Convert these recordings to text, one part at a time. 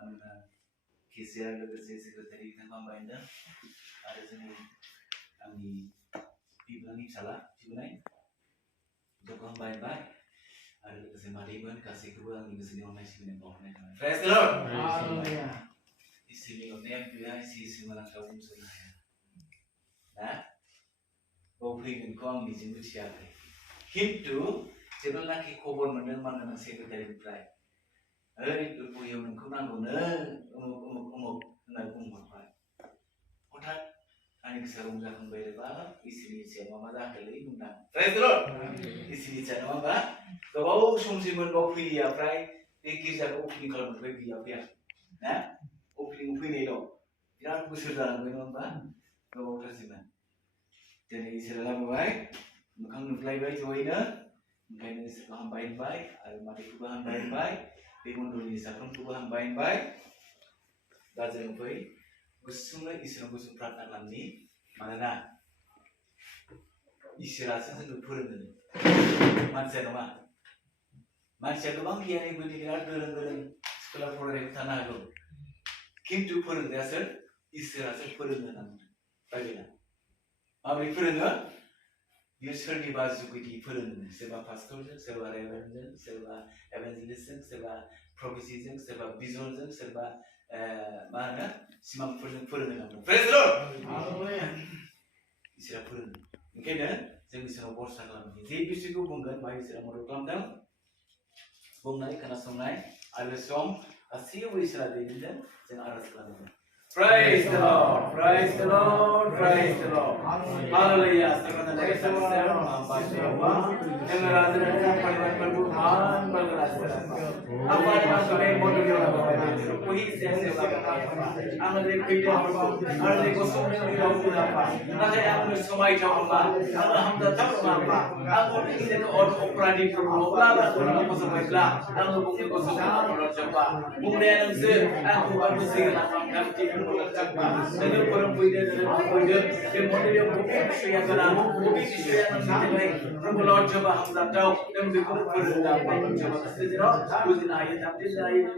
मानोना केसियार लोगोसे सेक्रेटारि बिथांखौ हामबायहोदों आरो जोंनि आंनि बिबोनांनि फिसाला बिबोनाय बिथांखौ हामबायहोबाय आरो लोगोसे मादैमोन गासैखौबो आंनि गोसोनि अननाय सिबिनाय बावहरनाय थाबाय प्रेज द लर्ड हालेलुया इसोरनि अननाया गैया एसे मोनांथाव बुंस'नो हाया दा बाव फैगोनखौ आं मिजिं मिथियाखै खिन्थु जेब्लानाखि खबर मोनदों मानोना सेक्रेटारिनिफ्राय ओइ रुपहियाव नोंखौ नांगौनो उमुक उमुक उमुक होनना बुंहरबाय हठात आंनि गोसोआ रंजाखांबाय आरो बा इसोरनि इच्छाया मा जाखोलै बुंदां प्रेज द लर्ड इसोरनि इच्छा नङा होमबा गोबाव समसिममोन बाव फैलिया फ्राय बे गिर्जाखौ अपेनिं खालामनायनिफ्राय गैया फैयाखै ना अपेनिं फैनायल' बिराद बोसोर जालांबाय नङा होमबा गोबावथारसिममोन दिनै इसोरा लाबोबाय मोखां नुलायबाय जयैनो ओंखायनो इसोरखौ हामबाय होनबाय आरो मादैखौबो हामबाय होनबाय बे मण्डलनि साफ्रोमखौबो हामबाय होनबाय दा जों फै गुसुङै इसोरनाव गुसुं प्रार्थना खालामनि मानोना इसोरासो जोंखौ फोरोङो मानसिया नङा मानसिया गोबां गियानि गुदि बिराद गोरों गोरों स्कुलाव फरायनायबो थानो हागौ खिन्थु फोरोंग्राया सोर इसोरासो फोरोङो होनना बुंदों बाइबेला माबोरै फोरोङो बियो सोरनिबा जुगिदि फोरोङो सोरबा पास्टरजों सोरबा रेभारेन्डजों सोरबा एभान्जेलिस्टजों सोरबा प्रफेसिजों सोरबा भिजनजों सोरबा मा होनो सिमांफोरजों फोरोङो होनना बुंदों प्रेज द लर्ड हालेलुया इसोरा फोरोङो ओंखायनो जों इसोराव भरसा खालामो जे बुस्थुखौ बुंगोन बाहाय इसोरा मदद खालामदों बुंनाय खोनासंनाय आरो सम गासैयावबो इसोरा दैदेनदों जों आरज खालामो Praise the Lord, praise the Lord, praise the Lord. Hallelujah. Sekarang kita sedang membahas bahwa dengan Raja Paliman Perbuatan bergerak. Apa yang masuknya modul yang apa? Rupohi sesi apa? Anda dari kehidupan apa? Anda dari kosong yang hidup apa? Nanti anda semai tahu apa? Anda hamda tahu apa? Anda ini itu orang operasi perlu apa? Orang kosong apa? Anda bukan kosong apa? Orang siapa? Bukan yang sih? Anda bukan sih apa? Dengan orang puida dengan puida, dia model yang bukan sesuai dengan bukan sesuai dengan nilai. Kalau Lord coba hamzah tahu, dan berikut berdapat coba sejarah, bukan ayat tapi ayat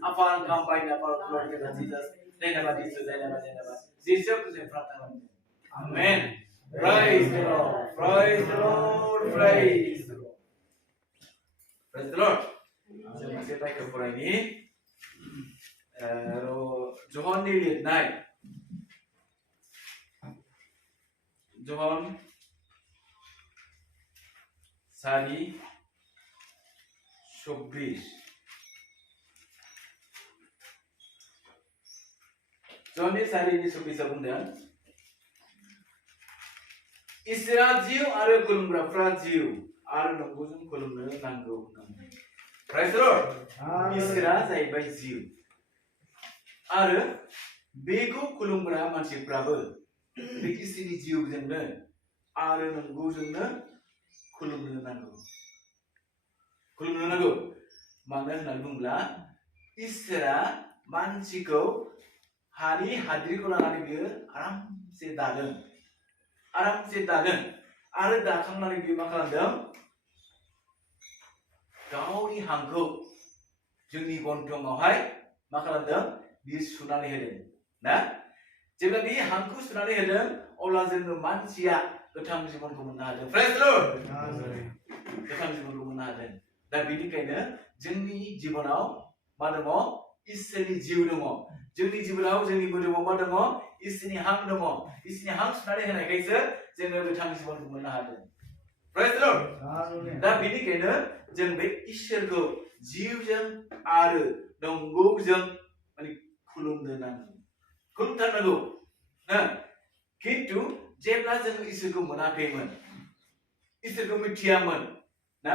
apa yang kampanye apa keluarga Jesus, dan apa Jesus, dan apa Jesus itu yang pertama. Amen. Praise the Lord, praise the Lord, praise the Lord, praise the Lord. Saya masih tak kepura ini. John lihat John Sari Shobbish John Sari Shobbish bukan Isra jiu ada kolom berapa jiu ada nunggu kolom nanggu Praise the Lord Isra saya baik jiu आरो बेखौ खुलुमग्रा मानसिफ्राबो बे इसोरनि जिउजोंनो आरो नंगौजोंनो खुलुमनो नांगौ मानो होननानै बुङोब्ला इसोरा मानसिखौ हानि हाद्रिखौ लानानै बियो आरामसे दादों आरो दाखांनानै बियो मा खालामदों गावनि हांखौ जोंनि गन्थंआवहाय मा खालामदों बियो सुनानै होदों ना जेब्ला बे हांखौ सुनानै होदों अब्ला जोङो मानसिया गोथां जिबनखौ मोननो हादों प्रेज द लर्ड गोथां जिबनखौ मोननो हादों दा बेनिखायनो जोंनि जिबनाव मा दङ इसोरनि जिउ दङ जोंनि जिबनाव जोंनि मोदोमाव मा दङ इसोरनि हां दङ इसोरनि हां सुनानै होनायखायसो जोङो गोथां जिबनखौ मोननो हादों प्रेज द लर्ड दा बेनिखायनो जों बे इसोरखौ जिउजों आरो नंगौजों माने खुलुमथारनांगौ खिन्थु जेब्ला जों इसोरखौ मोनाखैमोन इसोरखौ मिथियामोन ना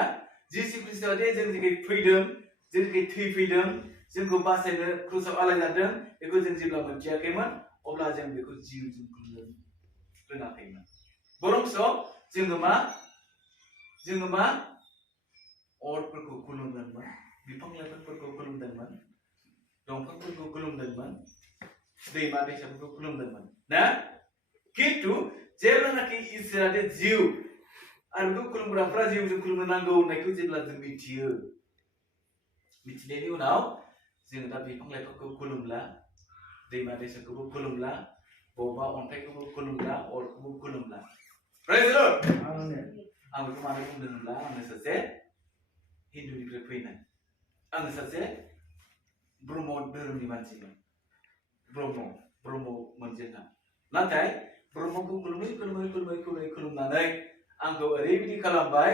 जिसु ख्रीष्टआ जे जोंनिखै फैदों जोंनिखै थैफैदों जोंखौ बासायनो क्रुसाव आलायजादों बेखौ जों जेब्ला मोनथियाखैमोन अब्ला जों बेखौ जिउजों खुलुमनो रोङाखैमोन बरंस जोङो मा अरफोरखौ खुलुमदोंमोन बिफां लाइफांफोरखौ खुलुमदोंमोन दंफांफोरखौ खुलुमदोंमोन दैमा दैसाफोरखौ खुलुमदोंमोन ना खिन्थु जेब्लानाखि इसोरा जे जिउ आरो बेखौ खुलुमग्राफ्रा जिउजों खुलुमनो नांगौ होननायखौ जेब्ला जों मिथियो मिथिनायनि उनाव जों दा बिफां लाइफांखौ खुलुमला दैमा दैसाखौबो खुलुमला बबेबा अन्थाइखौबो खुलुमला अरखौबो खुलुमला Praise the Lord आं बेखौ मानो बुंदों होनब्ला आङो सासे हिन्दुनिफ्राय फैनाय आङो सासे ब्रह्म धोरोमनि मानसिमोन ब्रह्ममोन जोंहा नाथाय ब्रह्मखौ खुलुमनानै आंखौ ओरैबायदि खालामबाय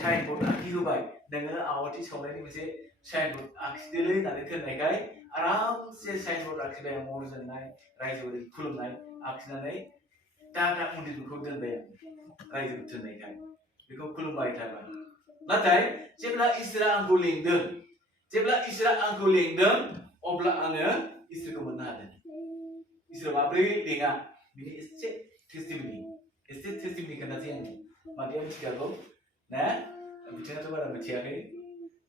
साइनबोर्ड आखिहोबाय नोङो आवाथि सावनायनि मोनसे साइनबोर्ड आखिदोलै होननानै थिननायखाय आरामसे साइनबोर्ड आखिबाय आं अर जोंनाय रायजोआरि खुलुमनाय आखिनानै दा मन्दिरखौ दोनबाय आं रायजोखौ थिननायखाय बेखौ खुलुमबाय थाबाय नाथाय जेब्ला इसोरा आंखौ लेंदों अब्ला आङो इसोरखौ मोननो हादों इसोरा माब्रै लेङा बिनि एसे टेस्टिमनि खोन्थासै आङो मादैया मिथिखागौ ना बिथाङाथ' बारा मिथियाखै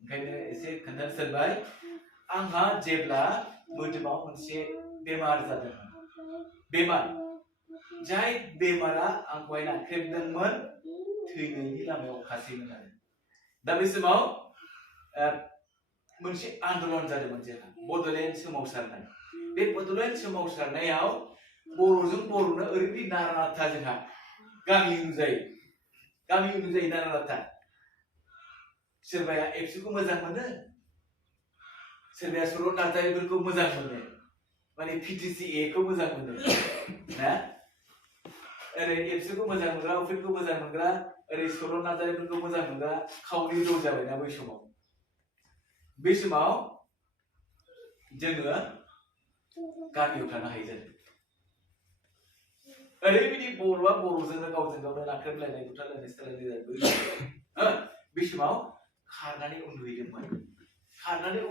ओंखायनो एसे खोन्थानो सानबाय आंहा जेब्ला मोदोमाव मोनसे बेमार जादोंमोन बेमार जाय बेमारा आंखौहाय नाख्रेबदोंमोन थैनायनि लामायाव खासैमोन आरो दा बे समाव मोनसे आन्दलन जादोंमोन जोंहा बड'लेण्ड सोमावसारनाय बे बड'लेण्ड सोमावसारनायाव बर'जों बर'नो ओरैबायदि नारा नाथा जोंहा गामि जायो नारा नाथा सोरबाया एबसुखौ मोजां मोनो सोरबाया सर' नार्जारिफोरखौ मोजां मोनो माने PTCA खौ मोजां मोनो ना ओरै एबसुखौ मोजां मोनग्रा अफिसखौ मोजां मोनग्रा ओरै सर' नार्जारिफोरखौ मोजां मोनग्रा खावरि दं जाबायना बै समाव जोङो गामियाव थानो हायो जादों ओरैबायदि बर'आ बर'जोंनो गावजों गावनो नाख्रेबलायनाय बुथारलायनाय सोलायलायनाय बै समाव खारनानै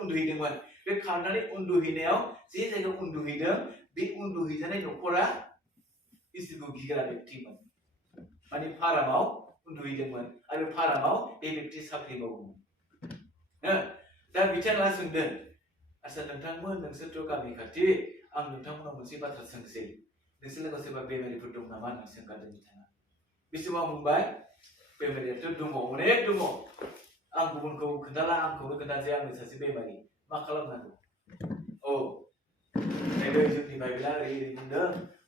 उन्दुहैदोंमोन बे खारनानै उन्दुहैनायाव जे जायगायाव उन्दुहैदों बे उन्दुहैजानाय न'खरा इसोरखौ गिग्रा व्यक्तिमोन माने फारामाव उन्दुहैदोंमोन आरो फारामाव बे व्यक्ति साख्रि मावोमोन दा बिथाङा सोंदों आच्छा नोंथांमोन नोंसोरथ' गामि खाथि आं नोंथांमोनाव मोनसे बाथ्रा सोंसै नोंसोर लोगोआव सोरबा बेमारिफोर दं नामा होननानै सोंगारदों बिथाङा बे समाव बुंबाय बेमारियाथ' दङ अनेक दङ आं गुबुनखौ खोन्थाला आंखौनो खोन्थासै आंनो सासे बेमारि मा खालामनांगौ नैबे जोंनि बाइबेला ओरै बुंदों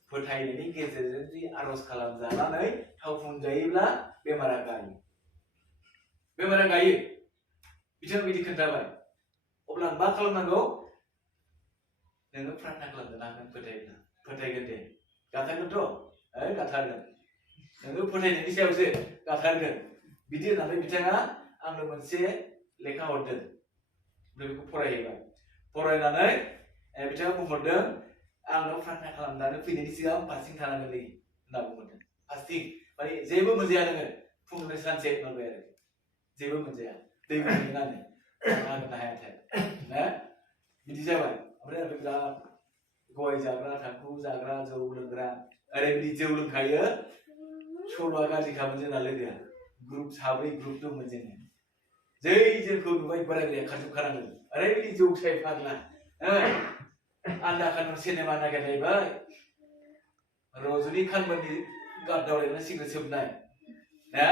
फोथायनायनि गेजेरजों जुदि आर'ज खालामजानानै थाव फुनजायोब्ला बेमारा गायो बिथाङा बिदि खोन्थाबाय अब्ला मा खालामनांगौ नोङो प्रार्थना खालामनो हागोन फोथायगोन दे गाथारगोनथ' गाथारगोन नोङो फोथायनायनि सायावसो गाथारगोन बिदि होननानै बिथाङा आंनो मोनसे लेखा हरदों बेखौ फरायनानै बिथाङा बुंहरदों आंनाव प्रार्थना खालामनानै फैनायनि सिगां फास्टिं थानांगोनलै होनना बुंहरदों फास्टिं माने जेबो मोनजाया नोङो फुंनिफ्राय सानसे मोनबाय आरो जेबो मोनजाया दै मोनलोङानो हागोन हायाथाय ना बिदि जाबाय ओमफ्राय आरो बिराद गय जाग्रा थांखु जाग्रा जौ लोंग्रा ओरैबायदि जौ लोंखायो सल'आ गाज्रिखामोन जोंना लोगोआ साब्रै ग्रुप दंमोन जोङो जै जोंखौ नुबाय बोराय बोराया खारजोबखानांगोन ओरैबायदि जौ साय फाग्ला आन्दा खान सिनेमा नागिरलायबाय रजनी खानमोननि गादावलायनानै सिगारेट सोबनाय ना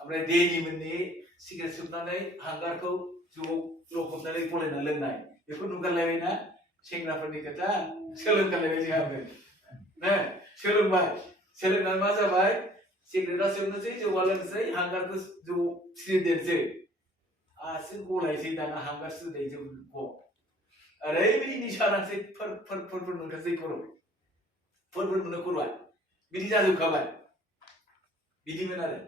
ओमफ्राय देनिमोननि सिगारेट सोबनानै हांगारखौ जौआव लखबनानै गलायना लोंनाय बेखौ नुगारलायबायना सेंग्राफोरनि खोथा सोलोंगारलायबाय जोंहाबो ना सोलोंनानै मा जाबाय सिगारेटआ सोबनोसै जौआ लोंनोसै हांगारखौ जौ सिरिदेरसै आसि गलायसै दाना हांगार सिरिदै जौखौ ओरैबायदि निसा नांसै फोर मोनखासै फोर मोनो खर'आ बिदि जाजोबखाबाय बिदिमोन आरो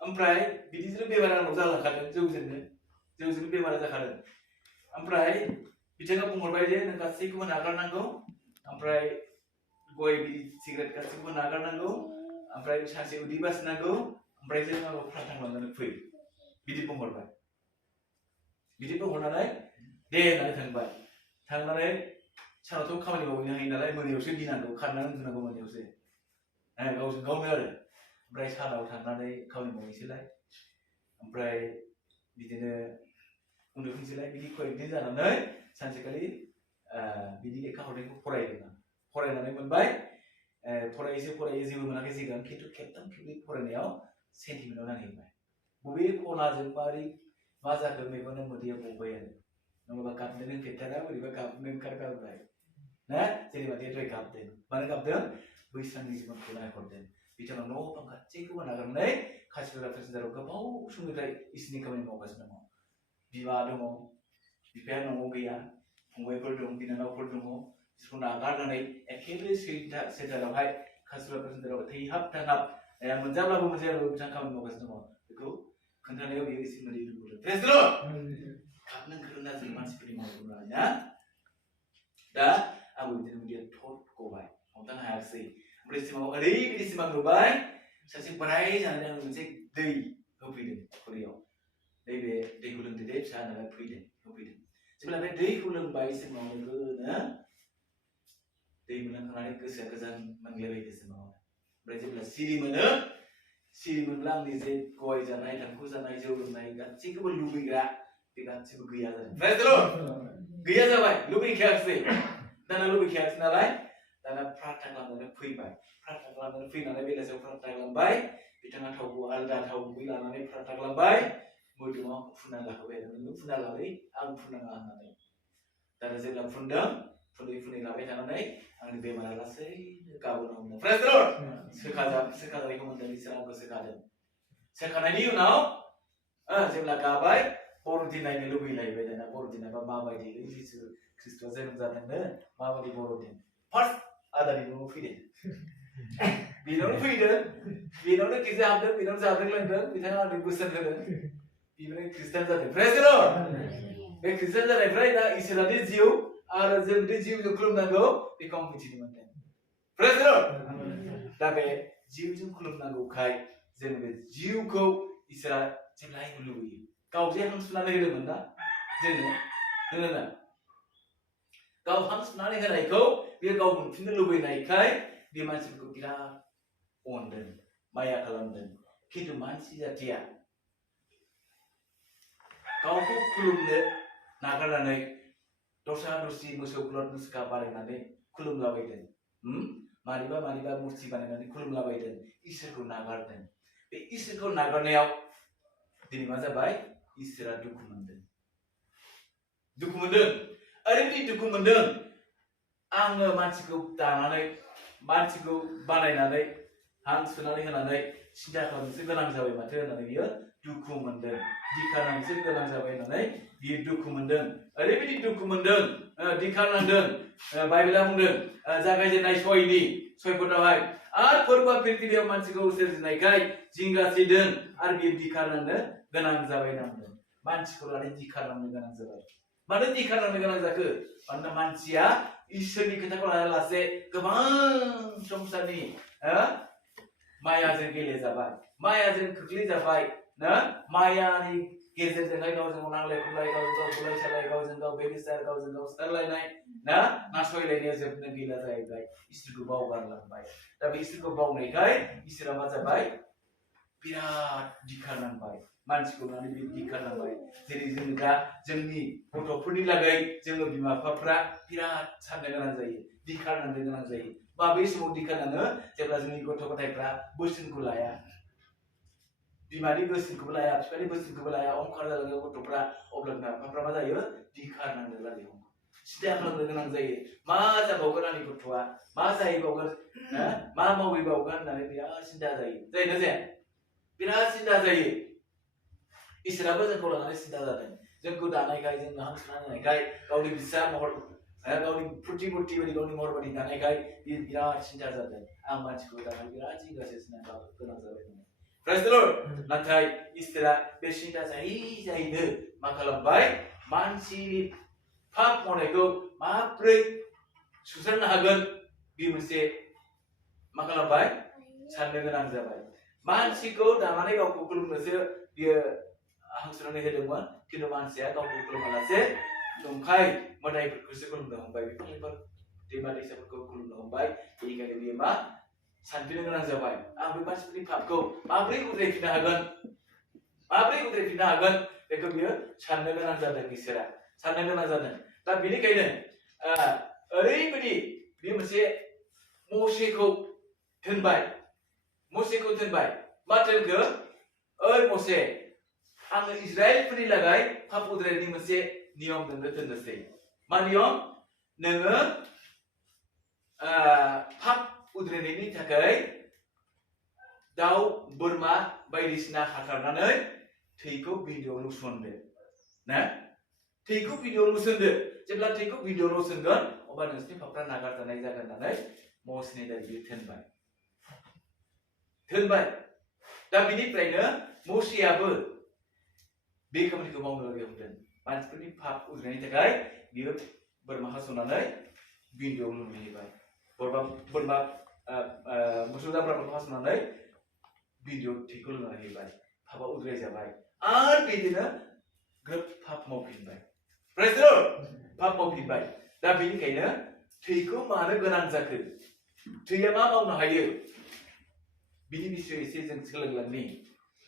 ओमफ्राय बिदिजों बेमार आंनाव जालांखादों जौजोंनो बेमारा जाखादों ओमफ्राय बिथाङा बुंहरबाय जे नों गासैखौबो नागारनांगौ ओमफ्राय गय बिरि सिगारेट गासैखौबो नागारनांगौ ओमफ्राय सानसे उदै बासिनांगौ ओमफ्राय जों आंनाव प्रार्थना खालामनानै फै बिदि बुंहरबाय बिदि बुंहरनानै दे होननानै थांनानै सानावथ' खामानि मावहैनो हायो नालाय मोनायावसो गिनांगौ खारनानै उन्दुनांगौ मोनायावसो गावजों गावनो आरो ओमफ्राय सानाव थांनानै खामानि मावहैसैलाय ओमफ्राय बिदिनो उन्दुफिनसैलाय बिदि कয়েকদিन जानानै सानसेखालि बिदि लेखा हरनायखौ फरायनानै मोनबाय फरायै जेबो मोनाखै सिगां खिन्थु खेबथाम खेबनै फरायनायाव सेन्टिमेन्टआव नांहैबाय बबे खनाजों मारै मा जाखो मेगनाव मोदैया गबाय आरो नङाबा गाबनो नों फेटारा बोरैबा गाबनो ओंखारगारबाय ना जेनेबा देद्राय गाबदों मानो गाबदों बैसांनि जिबनखौ नायहरदों बिथाङा न' बां गासैखौबो नागारनानै खासिफोरा पेसेन्जाराव गोबाव समनिफ्राय इसोरनि खामानि मावगासिनो दङ बिमा दङ बिफाया न'आव गैया फंबायफोर दं बिनानावफोर दङ बिसोरखौ नागारनानै एखेबारे सेन्टारावहाय खासिफोरा पेसेन्जाराव थैहाब थांहाब मोनजाब्लाबो मोनजायाब्लाबो बिथाङा खामानि मावगासिनो दङ बेखौ खोन्थानायाव बेयो एसे मोदै दुखुदों प्रेज द लर्ड गाबनो ओंखारोना जों मानसिफोरनि मावनाय ना दा आंबो बिदिनो मोनसे थट गबाय हमथानो हायासै ओमफ्राय सिमाङाव ओरैबायदि सिमां नुबाय सासे बोराय जानानै आं मोनसे दै होफैदों खुरैयाव नैबे दैखौ लोंदो दे फिसा होननानै होफैदों जेब्ला बे दैखौ लोंबाय सिमाङावनो दै मोनलोंखांनानै गोसोआ गोजान मोनलायबाय सिमाङाव ओमफ्राय जेब्ला सिरि मोनब्ला आंनि जे गय जानाय थांखु जानाय जौ लोंनाय गासैखौबो लुबैग्रा बे गासैबो गैया जादों प्रेज द लर्ड गैया जाबाय लुबैखायासै दाना लुबैखायासै नालाय दाना प्रार्थना खालामनानै फैबाय प्रार्थना खालामनानै फैनानै बेलासियाव प्रार्थना खालामबाय बिथाङा थावखौ आलदा थाव गुबै लानानै प्रार्थना खालामबाय मोदोमाव फुनना लाहोबाय नों फुनना लालै आं फुननाङा होननानै दाना जेब्ला फुनदों फुनै लाबाय थानानै आंनि बेमारा लासैनो गाबोनो हमदों प्रेज द लर्ड सोखाजानायखौ मोनदों इसोरा आंखौ सोखानायनि उनाव जेब्ला गाबाय बर'दिन नायनो लुबैलायबाय दाना बर'दिनाबा माबायदि जिसु ख्रिस्ट'आ जोनोम जादोंनो माबायदि बर'दिन फार्स्ट आदानि न'आव फैदों बेनावनो गिर्जा हाबदों बेनावनो जादों लोंदों बिथाङा आंनो बोसोन होदों बेनिफ्राय खृष्टान जादों प्रेज द लर्ड बे खृष्टान जानायनिफ्राय दा इसोरानि जिउ आरो जों बे जिउजों खुलुमनांगौ बेखौ आं मिथिनो मोनदों प्रेज द लर्ड दा बे जिउजों खुलुमनांगौखाय जों बे जिउखौ इसोरा जेब्लायबो लुबैयो गाव जे हां सुनानै होदोंमोन ना जोंनो गाव हां सुनानै होनायखौ बे गाव मोनफिननो लुबैनायखाय बे मानसिफोरखौ बिराद अनदों माया खालामदों खिन्थु मानसि जाथिया गावखौ खुलुमनो नागारनानै दस्रा दस्रि मोसौ गुलद मुसुखा बानायनानै खुलुमलाबायदों मानिबा मुर्ति बानायनानै खुलुमलाबायदों इसोरखौ नागारदों बे इसोरखौ नागारनायाव दिनै मा जाबाय इसोरा दुखु मोनदों ओरैबायदि दुखु मोनदों आङो मानसिखौ दानानै मानसिखौ बानायनानै हां सुनानै होनानै सिन्था खालामनोसो गोनां जाबाय माथो होननानै बियो दुखु मोनदों दिखा नांनोसो गोनां जाबाय होननानै बियो दुखु मोनदों ओरैबायदि दुखु मोनदों दिखा नांदों बाइबेला बुंदों जागायजेननाय 6:6 आरो फोरबोआ पृथ्बीयाव मानसिखौ सोरजिनायखाय जिंगासिदों आरो बियो दिखा नांनो गोनां जाबाय नांदों मानसिखौ लानानै दिखा नांनो गोनां जाबाय मानो दिखा नांनो गोनां जाखो मानोना मानसिया इसोरनि खोथाखौ लायालासे गोबां संसारनि मायाजों गेलेजाबाय मायाजों खोख्लैजाबाय मायानि गेजेरजोंहाय गावजों गाव नांलाय खमलाय गावजों गाव बुलाय सालाय गावजों गाव बेबिचार गावजों गाव सिथारलायनाय नासयलायनाया जोबनो गैला जाहैबाय इसोरखौ बावगारलांबाय दा बे इसोरखौ बावनायखाय इसोरा मा जाबाय बिराद दिखा नांबाय मानसिखौ लानानै बे दिखा नांबाय जेरै जों दा जोंनि गथ'फोरनि लागै जोङो बिमा बिफाफ्रा बिराद साननो गोनां जायो दिखा नांनो गोनां जायो माबे समाव दिखा नाङो जेब्ला जोंनि गथ' गथायफ्रा बोसोनखौ लाया बिमानि बोसोनखौबो लाया बिफानि बोसोनखौबो लाया अंखार जालाङो गथ'फ्रा अब्ला बिमा बिफाफ्रा मा जायो दिखा नांनो लागै सिदा खालामनो गोनां जायो मा जाबावगोन आंनि गथ'आ मा जाहैबावगोन मा मावहैबावगोन होननानै बिराद सिन्था जायो जायोना जाया बिराद सिन्था जायो इसोराबो जोंखौ लानानै सिन्था जादों जोंखौ दानायखाय जोंनो हां सुनानै होनायखाय गावनि फिसा महर गावनि प्रतिमुर्ति बायदि गावनि महर बायदि दानायखाय बियो बिराद सिन्था जादों आं मानसिखौ दानानै बिराद जिंगासिनो गोनां जाबाय प्रेज द लर्ड नाथाय इसोरा बे सिन्था जायैनो मा खालामबाय मानसिनि पाप मावनायखौ माब्रै सुस्रांनो हागोन बे मोनसे मा खालामबाय साननो गोनां जाबाय मानसिखौ दानानै गावखौ खुलुमनोसो बियो हां सुनानै होदोंमोन खिन्थु मानसिया गावखौ खुलुमालासे नंखाय मोदायफोरखौसो खुलुमनो हमबाय बिफां लाइफां दैमा दैसाफोरखौ खुलुमनो हमबाय बेनिखायनो बियो मा सानफिननो गोनां जाबाय आं बे मानसिफोरनि पापखौ माब्रै उद्रायफिननो हागोन बेखौ बियो साननो गोनां जादों इसोरा साननो गोनां जादों दा बेनिखायनो ओरैबायदि बे मोनसे मसेखौ दोनबाय मा दोनखो ओइ मसे आङो इजराइलफोरनि लागै पाप उद्रायनायनि मोनसे नियम दोननोसै मा नियम नोङो फाप उद्रायनायनि थाखाय दाउ बोरमा बायदिसिना हाथारनानै थैखौ भिडिअ लुसनदो ना थैखौ भिडिअ लुसनदो जेब्ला थैखौ भिडिअ लुसनगोन अब्ला नोंसोरनि फापफ्रा नागारजानाय जागोन होननानै मौसिनि दायबियो थोनबाय दा बिनिफ्रायनो मौसियाबो बे खामानिखौ मावनो रोंदों मानसिफोरनि फाप उद्रायनायनि थाखाय बियो बोरमा हास'नानै भिडिअ लुहैबाय बोरमा मोसौ दाब्राफोरखौ हास'नानै भिडिअ थैखौ लुना होबाय फापआ उद्राय जाबाय आरो बिदिनो ग्रोब फाप मावफिनबाय प्रेज द लर्ड फाप मावफिनबाय दा बेनिखायनो थैखौ मानो गोनां जाखो थैया मा मावनो हायो बिनि बिषय एसे जों सोलोंलांनि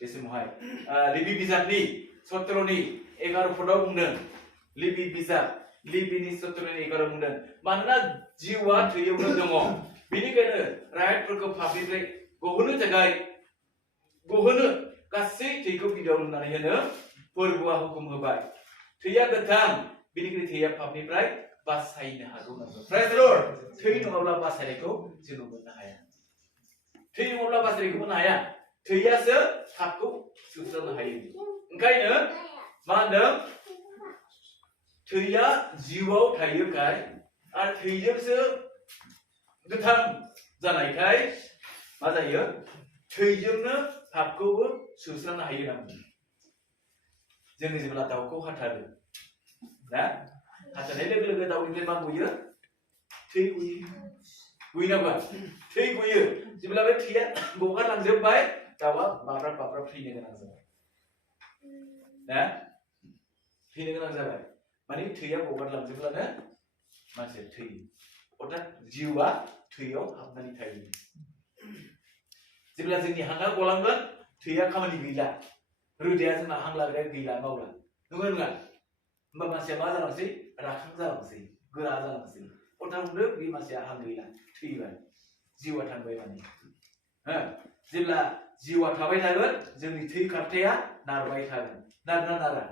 बे समावहाय लिबि बिजाबनि 17नि 11 पदआव बुंदों लिबि बिजाब लिबिनि 17नि 11 बुंदों मानोना जिउआ थैयावनो दङ बेनिखायनो राइटफोरखौ फापनिफ्राय गहोनो गासै थैखौ भिडिअ लुनानै होनो फोरबोआ हुकुम होबाय थैया गोथां बेनिखायनो थैया फापनिफ्राय बासायनो हागौ नांगौ प्रेज द लर्ड थै नङाब्ला बासायनायखौ जों मोननो हाया थै नङाब्ला बासायनायखौ मोननो हाया थैयासो फापखौ सुस्रांनो हायो ओंखायनो मा होनदों थैया जिउआव थायोखाय आरो थैजोंसो गोथां जानायखाय मा जायो थैजोंनो फापखौबो सुस्रांनो हायो नांगौ जों जेब्ला दाउखौ हाथारो ना हाथारनाय लोगो लोगो दाउनिफ्राय मा गयो थै गयो नामा थै गयो जेब्ला बे थैया गगारलांजोबबाय दाउआ बाब्राब थैनो गोनां जाबाय ना थैनो गोनां जाबाय माने थैया गगारलांजोबब्लानो मानसिया थैयो अर्थात जिउआ थैयाव हाबनानै थायो जेब्ला जोंनि हांआ गलांगोन थैया खामानि गैला रोदाया जोंना हां लाग्राया गैला मावला नंगौ नङा होमबा मानसिया मा जालांसै राखां जालांसै गोरा जालांसै अर्थात बुंदों बे मानसिया हां गैला थैबाय जिउआ थांबाय माने जेब्ला जिउआ थाबाय थागोन जोंनि थै खारथाया नारबाय थागोन नारना नारा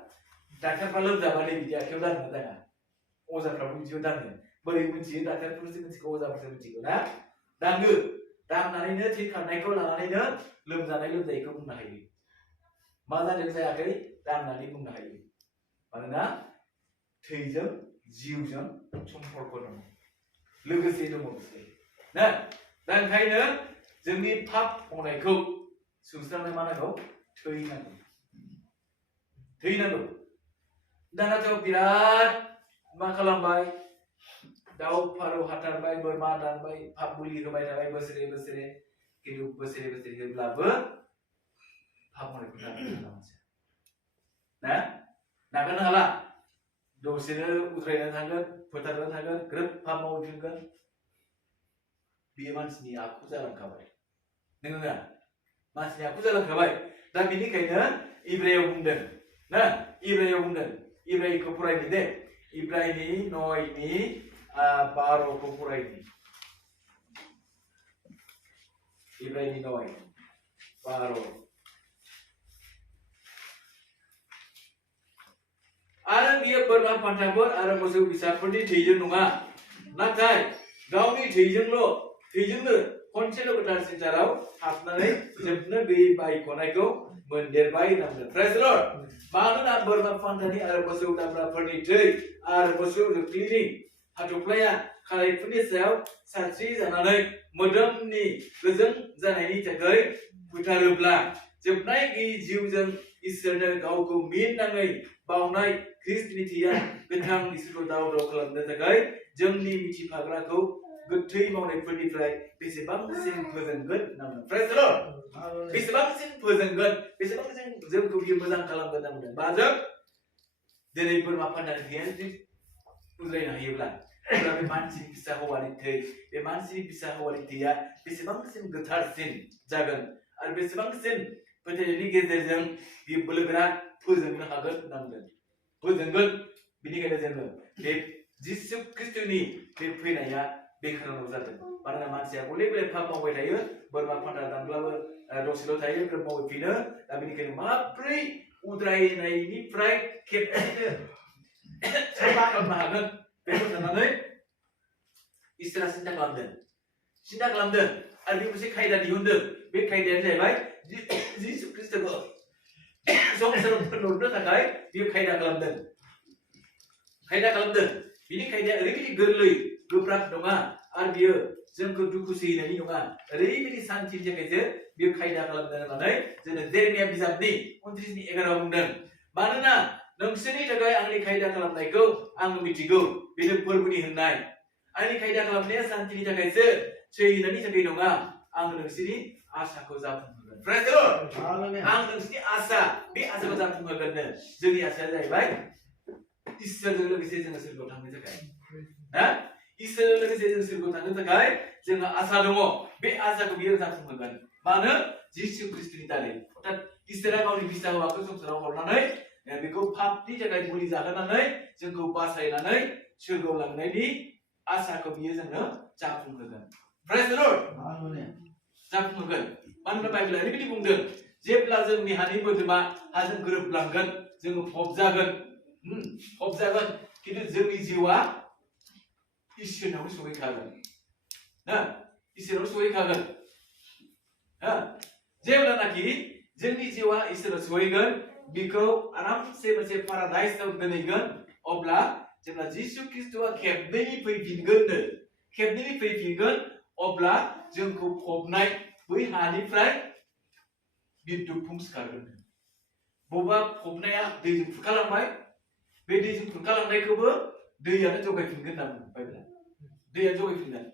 डाक्टारफ्रा लोमजाबानो बिदि आखायाव दाङो दाङा अजाफ्राबो बिदियाव दाङो बोरै मिथियो डाक्टारफोरसो मिथिगौ अजाफोरसो मिथिगौ ना दाङो दांनानैनो थै खारनायखौ लानानैनो लोमजानायखौ बुंनो हायो मा जादों जायाखै दांनानै बुंनो हायो मानोना थैजों जिउजों सम्पर्क दङ लोगोसे दङ बिसोर ना दा ओंखायनो जोंनि फाप मावनायखौ सुस्रांनो मा नांगौ थै नांगौ दानाथ' बिराद मा खालामबाय दाउ फारौ हाथारबाय बोरमा दानबाय फाप मुलि होबाय थाबाय बोसोरे खिन्थु बोसोरे होब्लाबो फाप मावनायखौ नागारनो हाला मानसिया ना नागारनो हाला दसेनो उद्रायना थागोन फोथारना थागोन ग्रोब फाप मावफिनगोन बेयो मानसिनि आखु जालांखाबाय नोङा मानसिनि आखु जालांखाबाय दा बेनिखायनो इब्रायाव बुंदों ना इब्रायखौ फरायनि दे इब्रायनि 9नि 12खौ फरायनि इब्रायनि 9 12 आरो बियो बोरमा फान्थाफोर आरो मोसौ फिसाफोरनि थैजों नङा नाथाय गावनि थैजोंनो खनसेल' गोथार सिनजाराव हाबनानै जोबनो गैयै बायख'नायखौ मोनदेरबाय होननांगोन प्रेज द लर्ड मानोना बोरमा फान्थानि आरो मोसौ दामब्राफोरनि थै आरो मोसौ जोख्लिनि हाथफ्लाया खालायफोरनि सायाव सानस्रि जानानै मोदोमनि गोजों जानायनि थाखाय बुथारोब्ला जोबनाय गैयै जिउजों इसोरनो गावखौ मिनिनाङै बावनाय ख्रिस्टनि थैया गोथां इसोरखौ दाव खालामनो थाखाय जोंनि मिथिफाग्राखौ गोथै मावनायफोरनिफ्राय बेसेबांसिन फोजोंगोन होननांगोन प्रेज द लर्ड बेसेबांसिन फोजोंगोन बेसेबांसिन जोंखौ बियो मोजां खालामगोन होननांगोन माजों दिनै बोरमा फान्थानि थैया जुदि उद्रायनो हायोब्ला अब्ला बे मानसिनि फिसा हौवानि थैया बेसेबांसिन गोथारसिन जागोन आरो बेसेबांसिन फोथायनायनि गेजेरजों बियो बोलोगोरा फोजोंनो हागोन होननांगोन फोजोंगोन बेनिखायनो जोङो बे जिसु ख्रिस्टनि बे फैनाया बे खारनाव जादों मानोना मानसिया गले गले फाप मावबाय थायो बोरमा फान्था दानब्लाबो दसेल' थायो ग्रोब मावफिनो दा बेनिखायनो माब्रै उद्रायनायनिफ्राय खेबसेनो 잘 खालामनो हागोन बेखौ साननानै इसोरा सिन्था खालामदों आरो बे मोनसे खायदा दिहुनदों बे खायदायानो जाहैबाय जिसु ख्रिस्टखौ संसाराव फोरमायहरनो थाखाय बियो खायदा खालामदों बिनि खायदाया ओरैबायदि गोरलै गोब्राब नङा आरो बियो जोंखौ दुखु सैनायनि नङा ओरैबायदि सान्थिनि थाखायसो बियो खायदा खालामदों होननानै जोङो जेरेमिया बिजाबनि 29:11 बुंदों मानोना नोंसोरनि थाखाय आंनि खायदा खालामनायखौ आं मिथिगौ बेनो फोरबोनि होननाय आंनि खायदा खालामनाया सान्थिनि थाखायसो सैनायनि थाखाय नङा आं नोंसोरनि आसाखौ जाफुंहोगोन प्रेज द लर्ड आं नोंसोरनि आसा बे आसाखौ जाफुंहोगोननो जोंनि आसाया जाहैबाय इसोरजों लोगोसे जोङो सोरगोआव थांनो थाखाय ना इसोरजों लोगोसे जों सोरगोआव थांनो थाखाय जोंहा आसा दङ बे आसाखौ बियो जाफुंहोगोन मानो जिसु ख्रिस्टनि दारै अर्थात इसोरा गावनि फिसा हौवाखौ संसाराव हरनानै बेखौ पापनि थाखाय बलि जाहोनानै जोंखौ बासायनानै सोरगोआव लांनायनि आसाखौ बियो जोंनो जाफुंहोगोन प्रेज द लर्ड जाफुंहोगोन मानोना बाइबेला ओरैबायदि बुंदों जेब्ला जोंनि हानि मोदोमा हाजों गोरोबलांगोन जोङो फबजागोन खिन्थु जोंनि जिउआ इसोरनाव सहैखागोन ना इसोरनाव सहैखागोन जेब्लानाखि जोंनि जिउआ इसोरनाव सहैगोन बिखौ आरामसे मोनसे पाराडाइसआव दोनहैगोन अब्ला जेब्ला जिसु ख्रिस्टआ खेबनै फैफिनगोन अब्ला जोंखौ फबनाय बै हानिफ्राय बिरदुफुं सिखारगोन बबेबा फबनाया दैजों खुरखालांबाय बे दैजों खुरखालांनायखौबो दैयानो जगायफिनगोन होनना बुङो बाइबेला दैया जगायफिनगोन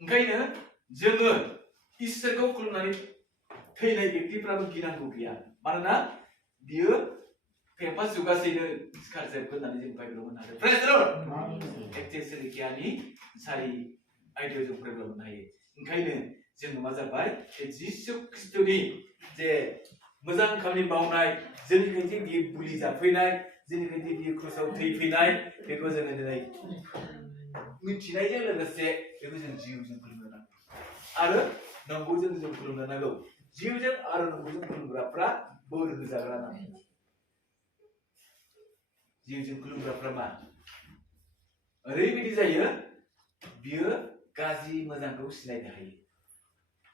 ओंखायनो जोङो इसोरखौ खुलुमनानै थैनाय व्यक्तिफ्राबो गिनांगौ गैया मानोना बियो फेफा जुगासैनो सिखारजोबगोन होननानै जों बाइबेलाव मोननो हायो प्रेज द लर्ड एक्सेसरिकियानि 4 आयदायाव जों बाइबेलाव मोननो हायो ओंखायनो जोङो मा जाबाय जिसु ख्रिस्टनि जे मोजां खामानि मावनाय जोंनिखाय जे बियो बुलि जाफैनाय जोंनिखाय जे बियो क्रुसाव थैफैनाय बेखौ जोङो दिनै मिथिनायजों लोगोसे बेखौ जों जिउजों खुलुमनो नांगौ आरो नंगौजों जों खुलुमनो नांगौ जिउजों आरो नंगौजों खुलुमग्राफ्रा बोर होजाग्रा नांगौ जिउजों खुलुमग्राफ्रा मा ओरैबायदि जायो बियो गाज्रि मोजांखौ सिनायनो हायो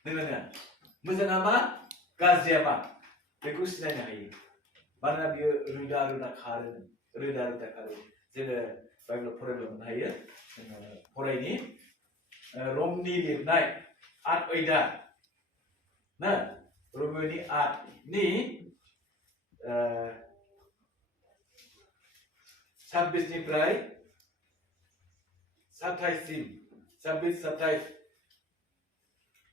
नोंगौना मोजाङा मा गाज्रिया मा बेखौ सिनायनो हायो मानोना बियो रोदा खारो जोङो बाइबेलाव फरायब्ला मोननो हायो जोङो फरायनि रमनि लिरनाय 8 आयदा ना रमनि 8नि 26 निफ्राय 27 सिम 26 27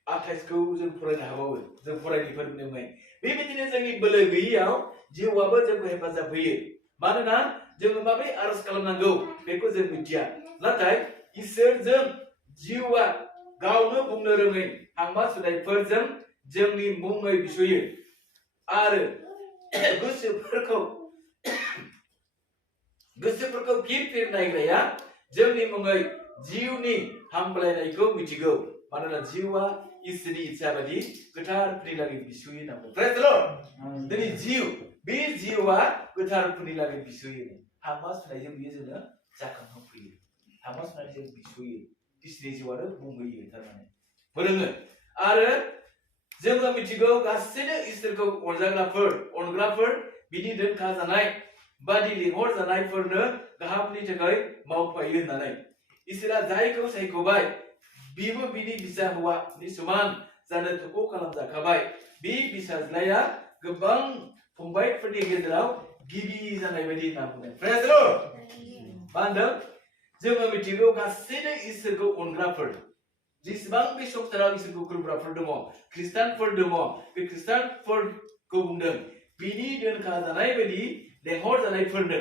28 खौ जों फरायनो हाबावो जों फरायनायफोर मोननाय बेबायदिनो जोंनि बोलो गैयैयाव जिउआबो जोंखौ हेफाजाब होयो मानोना जोङो माबोरै आरज खालामनांगौ बेखौ जों मिथिया नाथाय इसोरजों जिउआ गावनो बुंनो रोङै हांमा सुनायफोरजों जोंनि मुङै बिसयो आरो गोसोफोरखौ फिर नायग्राया जोंनि मुङै जिउनि हामलायनायखौ मिथिगौ मानोना जिउआ इसोरनि इच्छा बायदि गोथारफोरनि लागै बिसयो नांगौ प्रेज द लर्ड दिनै बे जिउआ गोथारफोरनि लागै बिसयो हांमा सुनायजों बियो जोंनो जाखांहोफैयो हांमा सुनायजों बिसयो इसोरनि जिउआनो बुंहोयो थारमाने फोरोङो आरो जोङो मिथिगौ गासैनो इसोरखौ अनग्राफोर बिनि दोनखा जानाय बादि लिंहर जानायफोरनो गाहामनि थाखाय मावफायो होननानै इसोरा जायखौ सायख'बाय बिबो बिनि बिसा हौवानि समान जानो थख' खालामजाखाबाय बे बिसाज्लाया गोबां फंबायफोरनि गेजेराव गिबि जानाय बायदि होनना बुंदों प्रेज द लर्ड मा होनदों जोङो मिथिगौ गासैनो इसोरखौ अनग्राफोर जेसेबां बे संसाराव इसोरखौ खुलुमग्राफोर दङ ख्रिस्टानफोर दङ बे ख्रिस्टानफोरखौ बुंदों बिनि दोनखा जानाय बायदि लेंहर जानायफोरनो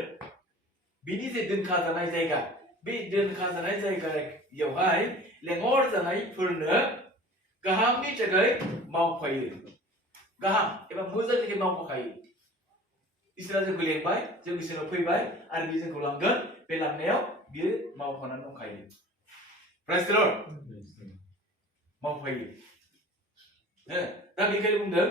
बिनि जे दोनखा जानाय जायगा बे दोनखा जानाय जायगायावहाय लेंहर जानायफोरनो गाहामनि थाखाय मावफायो गाहाम एबा मोजांनि थाखाय मावफाखायो इसोरा जोंखौ लेंबाय जों इसोराव फैबाय आरो बियो जोंखौ लांगोन बे लांनायाव बियो मावफानानै दंखायो प्रेज द लर्ड मावफायो दा बेखायनो बुंदों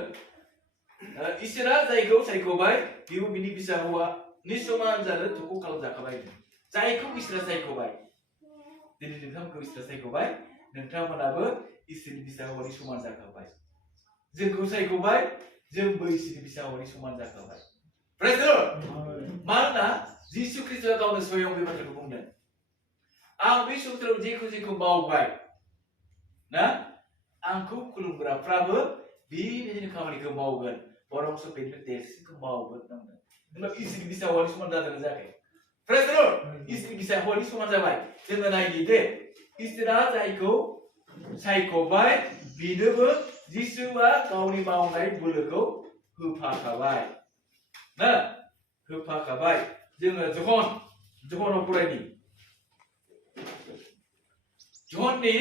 इसोरा जायखौ सायख'बाय बिबो बिनि बिसा हौवा नि समान जानो थुखौ खालामजाखाबाय जायखौ इसोरा सायख'बाय दिनै नोंथांमोनखौ इसोरा सायख'बाय नोंथांमोनाबो इसोरनि बिसा हौवानि समान जाखाबाय जोंखौ सायख'बाय जोंबो इसोरनि बिसा हौवानि समान जाखाबाय प्रेज द लर्ड मानोना जिसु ख्रीष्टआ गावनो स्वयं बे बाथ्राखौ बुंदों आं बे संसाराव जेखौ मावबाय ना आंखौ खुलुमग्राफ्राबो बेबायदिनो खामानिखौ मावगोन बरंसो बेनिफ्राय देरसिनखौ मावगोन होनदों होनबा इसोरनि बिसा हौवानि समान जादों जायाखै प्रेज द लर्ड इसोरनि बिसा हौवानि समान जाबाय जोङो नायनि दे इसोरा जायखौ सायख'बाय बिनोबो जिसुआ गावनि मावनाय बोलोखौ होफाखाबाय ना होफाखाबाय जोङो जहनाव फरायनि जहननि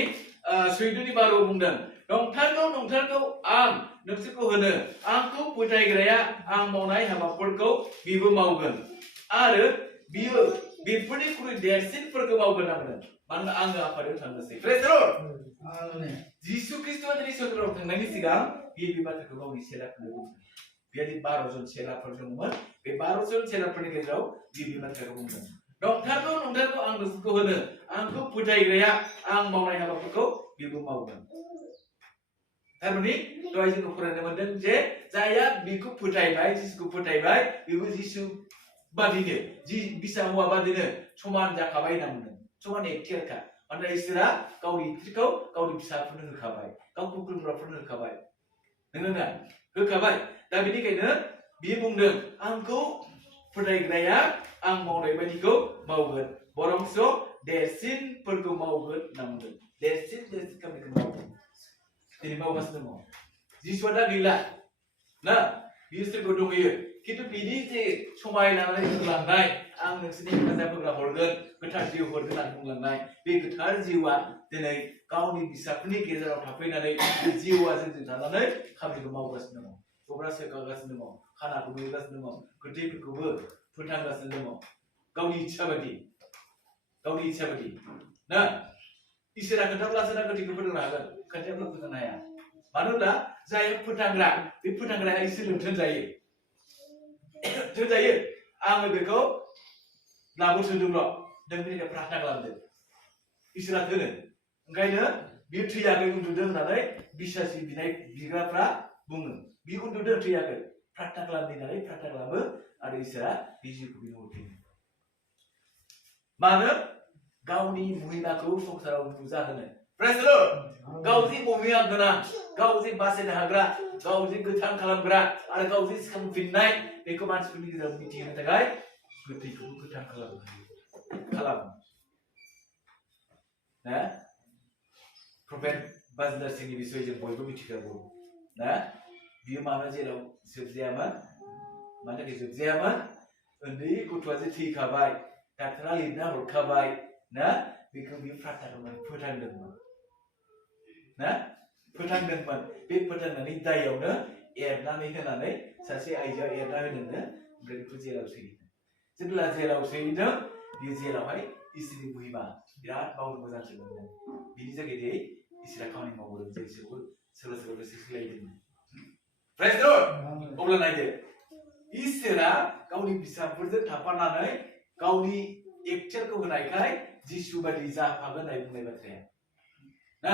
14 12 बुंदों नंथारगौ आं नोंसोरखौ होनो आंखौ फोथायग्राया आं मावनाय हाबाफोरखौ बिबो मावगोन आरो बियो बेफोरनिख्रुइ देरसिनफोरखौ मावगोन होनदों मानोना आङो आफादजों थांनोसै प्रेज द लर्ड जिसु ख्रीष्टआ दिनै संसाराव थांनायनि सिगां बे बाथ्राखौ गावनि चेलाफोरनो बुंदों बेबायदि 12 जन चेलाफोर दंमोन बे 12 जन चेलाफोरनि गेजेराव बे बाथ्राखौ बुंदों नंथारगौ आं नोंसोरखौ होनो आंखौ फोथायग्राया आं मावनाय हाबाफोरखौ बिबो मावगोन थारमाने दहाय जोङो फरायनो मोनदों जे जायहा बिखौ फोथायबाय जिसुखौ फोथायबाय बेबो जिसु बादिनो जि बिसा हौवा बादिनो समान जाखाबाय होनना बुंदों समान एकटियारखा मानोना इसोरा गावनि इक्तिखौ गावनि फिसाफोरनो होखाबाय गावखौ खुलुमग्राफोरनो होखाबाय नोंगौना होखाबाय दा बेनिखायनो बियो बुंदों आंखौ फोथायग्राया आं मावनाय बायदिखौ मावगोन बरंस देरसिनफोरखौ मावगोन होनना बुंदों देरसिन खामानिखौ मावगोन दिनै मावगासिनो दङ जिसुआ दा गैला ना बियो सोरगोआव दंहैयो खिन्थु बिनि जे समायनानै बुंलांनाय आं नोंसोरनि हेफाजाब होग्रा हरगोन गोथार जिउ हरगोन होननानै बुंलांनाय बे गोथार जिउआ दिनै गावनि बिसाफोरनि गेजेराव थाफैनानै बे जिउआ जोंजों थानानै खामानिखौ मावगासिनो दङ गग्रा सोखागासिनो दङ खानाखौ नुगासिनो दङ गोथैफोरखौबो फोथांगासिनो दङ गावनि इच्छा बायदि ना इसोरा खोन्थाब्लासो ना गोथैखौ फोथांनो हागोन खोन्थायाब्ला फोथांनो हाया मानो होनब्ला जाय फोथांग्रा बे फोथांग्राया इसोरजों थोनजायो आङो बेखौ लाबोथोंदोंल' नों बेनि थाखाय प्रार्थना खालामदो इसोरा थोनो ओंखायनो बियो थैयाखै उन्दुदों होननानै बिसासि बिग्राफ्रा बुङो बि उन्दुदों थैयाखै प्रार्थना खालामदों होननानै प्रार्थना खालामो आरो इसोरा बे जिउखौ बिनो हरफिनो मानो गावनि महिमाखौ संसाराव नुजाहोनो प्रेज द लर्ड गाव जे महिमा गोनां गाव जे बासायनो हाग्रा गाव जे गोथां खालामग्रा आरो गाव जे सिखांफिननाय बेखौ मानसिफोरनि गेजेराव मिथिहोनो थाखाय गोथैखौबो गोथां खालामो ना प्रफेट बाजुदार सिंहनि बिसय जों बयबो मिथिखागौ ना बियो मानो जेराव जोबजायामोन मानो थाखाय जोबजायामोन उन्दै गथ'आ जे थैखाबाय डाक्टरा लिरना हरखाबाय ना बेखौ बियो प्रार्थना फोथांदोंमोन ना फोथांदोंमोन बे फोथांनानै दायावनो एरनानै होनानै सासे आइजोआ एरना होदोंनो ओमफ्राय बेखौ जेलाव सोहैदों जेब्ला जेलाव सोहैदों बियो जेलावहाय इसोरनि महिमा बिराद मावनो मोजांसो मोनदों बिनि जायगायै इसोरा खामानि मावदों जे इसोरखौ सोरबा गोसो सोलायदोंमोन प्रेज द लर्ड अब्ला नायदो इसोरा गावनि फिसाफोरजों थाफानानै गावनि एक्टियारखौ होनायखाय जिसु बायदि जाफागोन होननाय बुंनाय बाथ्राया ना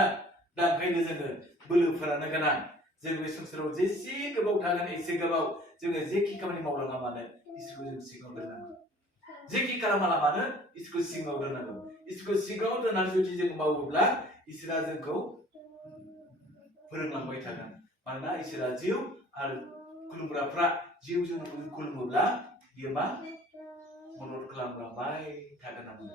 दा ओंखायनो जोङो बोलोफोरानो गोनां जों बे संसाराव जेसे गोबाव थागोन एसे गोबाव जोङो जेखि खामानि मावलाङा मानो इसोरखौ जों सिगाङाव दोननांगौ जेखि खालामा मानो इसोरखौ सिगाङाव दोननांगौ इसोरखौ सिगाङाव दोननानै जुदि जों मावोब्ला इसोरा जोंखौ फोरोंलांबाय थागोन मानोना इसोरा जिउ आरो खुलुमग्राफ्रा जिउजों खुलुमोब्ला बियो मा मदद खालामलांबाय थागोन आरो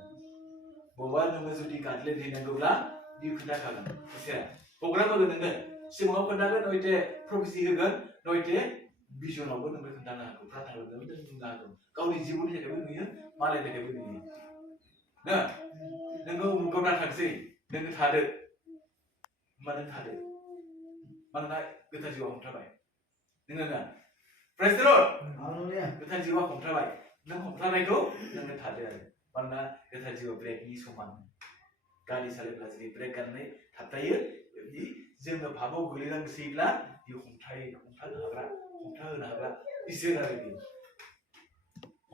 बबेबा नोङो जुदि गादलेहैनांगौब्ला बियो खोन्थाखागोन इसोरा प्रग्राम होगोन नोंनो सिगाङाव खोन्थागोन नयते प्रफेसि होगोन नयते भिजनावबो नोंनो खोन्थानो हागौ प्रार्थना खालामनानै बुंनो हागौ गावनि जिउनि थाखायबो नुयो मालायनि थाखायबो नुयो ना नोङो उमुगाव थांसै नोङो थादो होमबा नों थादो मानोना गोथार जिउआ हमथाबाय नोङो ना प्रेज द लर्ड गोथार जिउआ हमथाबाय नों हमथानायखौ नोङो थादो आरो मानोना गोथार जिउआ ब्रेकनि समान गारि सालायब्ला जेरै ब्रेक गाननानै थाबथायो बेबायदि जोङो भाबाव गोलैनांसैब्ला बियो हमथाहोनो हाग्रा इसोर आरो बियो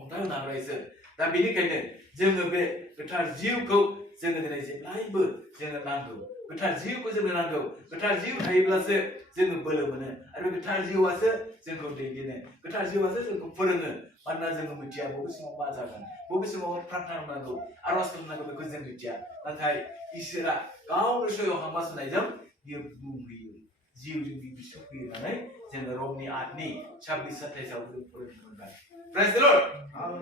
हमथानो हाग्रा इसोर दा बेनिखायनो जोङो बे गोथार जिउखौ जोङो दिनै जेब्लायबो जोङो नांगौ गोथार जिउखौ जोंनो नांगौ गोथार जिउ थायोब्लासो जोङो बोलो मोनो आरो गोथार जिउआसो जोंखौ दैदेनो गोथार जिउआसो जोंखौ फोरोङो मानोना जोङो मिथिया बबे समाव मा जागोन बबे समाव प्रार्थना खालामनांगौ आरज खालामनांगौ बेखौ जों मिथिया नाथाय इसोरा गावनो स्वयं हांमा सुनायजों बियो बुंहोयो जिउजों बिसुं फैयो होननानै जोङो रमनि 8नि 26-27 जों फरायनो मोनबाय प्रेज द लर्ड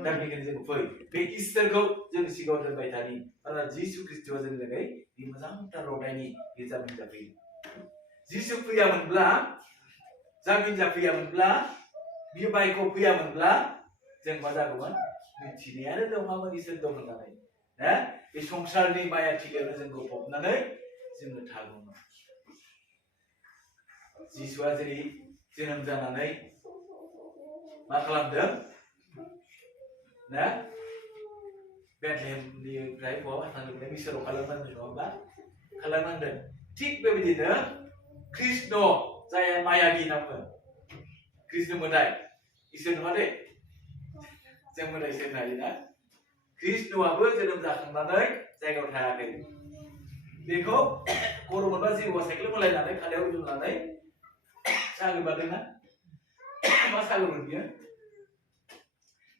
दा बेनिखायनो जों फै बे इसोरखौ जों सिगाङाव दोनबाय थानि मानोना जिसु ख्रिस्ट'आ जोंनि थाखाय बे मोजांथार रदायनि बे जामिन जाफैयो जिसु फैयामोनब्ला जामिन जाफैयामोनब्ला बियो बाइकआव फैयामोनब्ला जों मा जागौमोन मिथिनायानो दंहामोन इसोर दं होननानै ना बे संसारनि माया थिलियावनो जोंखौ फबनानै जोङो थागौमोन जिसुआ जेरै जोनोम जानानै मा खालामदों ना बेथलेहेमनिफ्राय बहा थांदोंमोन मिसराव खालामनांदों नङा होमबा खालामनांदों थिग बेबायदिनो कृष्ण जाय मायाबि नाममोन कृष्ण मोदाय इसोर नङा दे जों मोदाय सोंनो हायो ना कृष्णआबो जोनोम जाखांनानै जायगायाव थायाखै बेखौ खर' मोनबा जिउआ साइकेल बोलायनानै खालायाव उन्दुनानै सागोर बारदोंना मा सागोरमोन बियो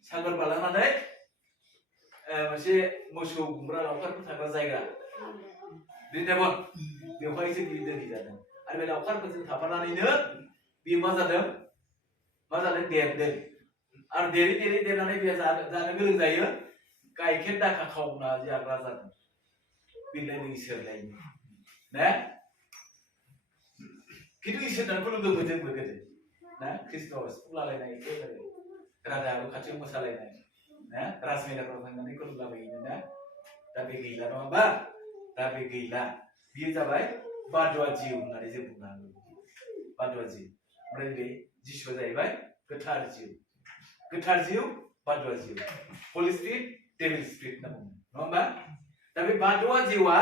सागोर बारलांनानै मोनसे मोसौ गुमग्रा लावखारफोर थाग्रा जायगा बृन्दाबन बेवहायसो बियो दोनहैजादों आरो बे लावखारफोरजों थाफानानैनो बियो मा जादों देरदों आरो देरै देरनानै बियो जानो गोरों जायो गाइखेर दाखा खावना जाग्रा जादों बेलायनो इसोरलायनो ना खिन्थु इसोरनानो खुलुमदोंमोन जोंबो गोदो ना कृष्ण सिफुं लालायनाय एखेबारे राधायाबो खाथियाव मोसालायनाय ना राजमेलाफ्राव थांनानै खुलुमलाबायोमोन ना दा बे गैला नङा होमबा दा बे गैला बियो जाबाय बादुवा जिउ होननानै जों बुंनो हागौ बादुवा जिउ ओमफ्राय बे जिसुआ जाहैबाय गोथार जिउ बादुवा जिउ हलि स्पिरिट डेभिल स्पिरिट होनना बुङो नङा होमबा दा बे बादुवा जिउआ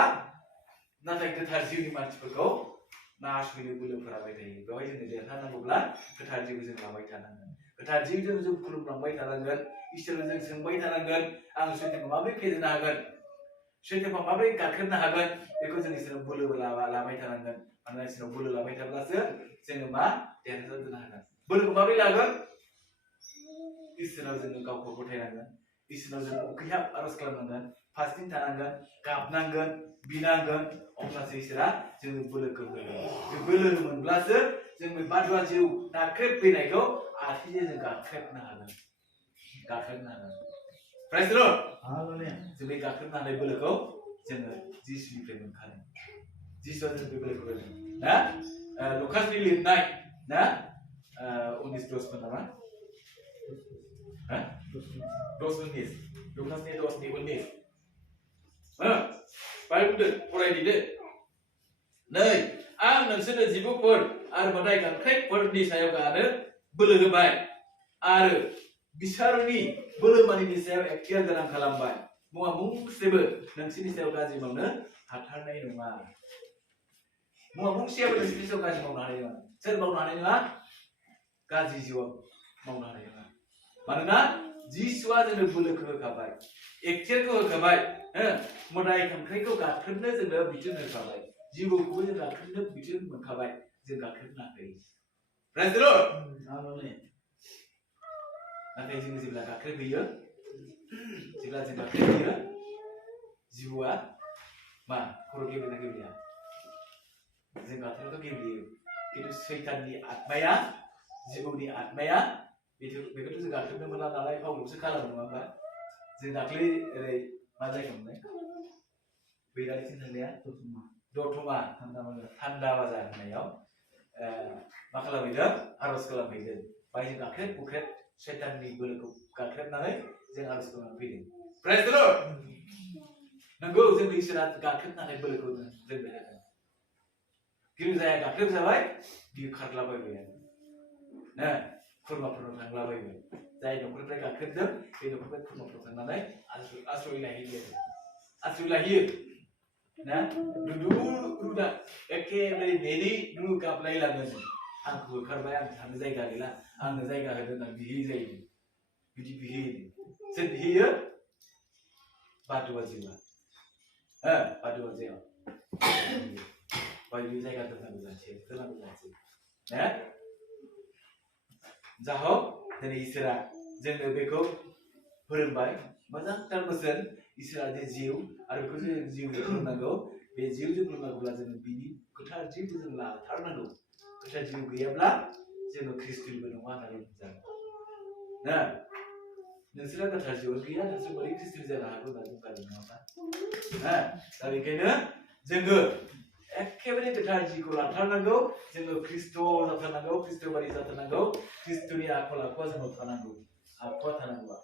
नाथाय गोथार जिउनि मानसिफोरखौ नासयनो बोलो फोराबाय थायो बेवहाय जोङो देरहानांगौब्ला गोथार जिउखौ जों लाबाय थानांगोन गोथार जिउजों जों खुलुमलांबाय थानांगोन इसोरखौ जों सोंबाय थानांगोन आं सैथोखौ माबोरै फेजेननो हागोन सैथोखौ माबोरै गाख्रेबनो हागोन बेखौ जों इसोरनाव बोलो लाबाय थानांगोन मानोना इसोरनाव बोलो लाबाय थाब्लासो जोङो मा देरहासार जानो हागोन बोलोखौ माबोरै लागोन इसोरनाव जोङो गावखौ गथायनांगोन इसोरनाव जों उखैहाब आरज खालामनांगोन फास्टिं थानांगोन गाबनांगोन बिनांगोन अब्लासो इसोरा जोंनो बोलोखौ होगोन बे बोलो मोनब्लासो जों बे बादुवा जिउ नाख्रेबफैनायखौ आथिंजों जों गाख्रेबनो हागोन प्राइज द लर्ड हालेलुया जों बे गाख्रेबनो हानाय बोलोखौ जोङो जिसुनिफ्राय मोनखादों जिसुआ जों बे बोलोखौ होदों ना लुकासनि लिरनाय ना 19:10 नामा लुकासनि 10:19 बाइबेलदो फरायदो नै आं नोंसोरनो जिबौफोर आरो मोदाय गाख्रेबफोरनि सायाव गानो बोलो होबाय आरो बिसारनि बोलोमानिनि सायाव एखथियार गोनां खालामबाय मुवा मुंसेबो नोंसोरनि सायाव गाज्रि मावनो हाथारनाय नङा मुवा मुंसेयाबो नोंसोरनि सायाव गाज्रि मावनो हानाय नङा सोर मावनो हानाय नङा गाज्रि जिउआव मावनो हानाय नङा मानोना जिसुआ जोंनो बोलोखौ होखाबाय एखथियारखौ होखाबाय मोदाय खांख्राइखौ गाख्रेबनो जोंनो बिथोन होखाबाय जिबौखौबो जों गाख्रेबनो बिथोन मोनखाबाय जों गाख्रेबनो हायाखै प्रेज द लर्ड हालेलुया नाथाय जों जेब्ला गाख्रेबहैयो जिबौआ मा खर' गेब्लेना गेब्लेया जों गाख्रेबनायाथ' गेब्लेयो खिन्थु सैताननि आत्माया जिबौनि आत्माया बेखौथ' जों गाख्रेबनो मोना नालाय फावल'सो खालामो नङा होमबा जों दाख्लै ओरै मा जायगामोनलाय बैराथिसिम थांनाया दतमा थान्दा बाजार होननायाव मा खालामहैदों आर'ज खालामहैदों बाहाय जों गाख्रेब बुख्रेब सैताननि बोलोखौ गाख्रेबनानै जों आर'ज खालामनानै फैदों प्रेज द लर्ड नंगौ जोंनि इसोरा गाख्रेबनो हानाय बोलोखौ जोंनो हागोन खिन्थु जाया गाख्रेब जाबाय बियो खारलाबायबाय ना खुरमाफोरनाव थांलाबायबाय जाय न'खरनिफ्राय गाख्रेबदों बे न'खरनिफ्राय खुरमाफोराव थांनानै आश्रय लाहैयो ना दुदुदा एखेबारे नेनि दु गाबलायलाङो आंखौ होखारबाय आं थानो जायगा गैला आंनो जायगा होदों होननानै बिहै जायो बिदि बिहोयो सोर बिहोयो बादुआ जिउआ बादुआ जिउआ बायदि जायगा दोननांगौ जानोसै दोननांगौ जानोसै जाहक दिनै इसोरा जोंनो बेखौ फोरोंबाय मोजांथार बोसोन इसोरा जे जिउ आरो बेखौ जों जिउ फोरोंनांगौ बे जिउ जों फोरोंनांगौब्ला जोङो बिनि गोथार जिउखौ जों लाथारनांगौ गोथार जिउ गैयाब्ला जोङो ख्रिस्टियानबो नङा होननानै बुंजागोन ना नोंसोरा गोथार जिउ गैया नोंसोर बोरै ख्रिस्टियान जानो हागौ होनना बुंजागोन नङा दा बेनिखायनो जोङो एखेबारे गोथार जिउखौ लाथारनांगौ जोङो ख्रिस्ट' जाथारनांगौ ख्रिस्ट' बायदि जाथारनांगौ ख्रिस्ट'नि आखल आखुआ जोंनाव थानांगौ आखुआ थानांगौ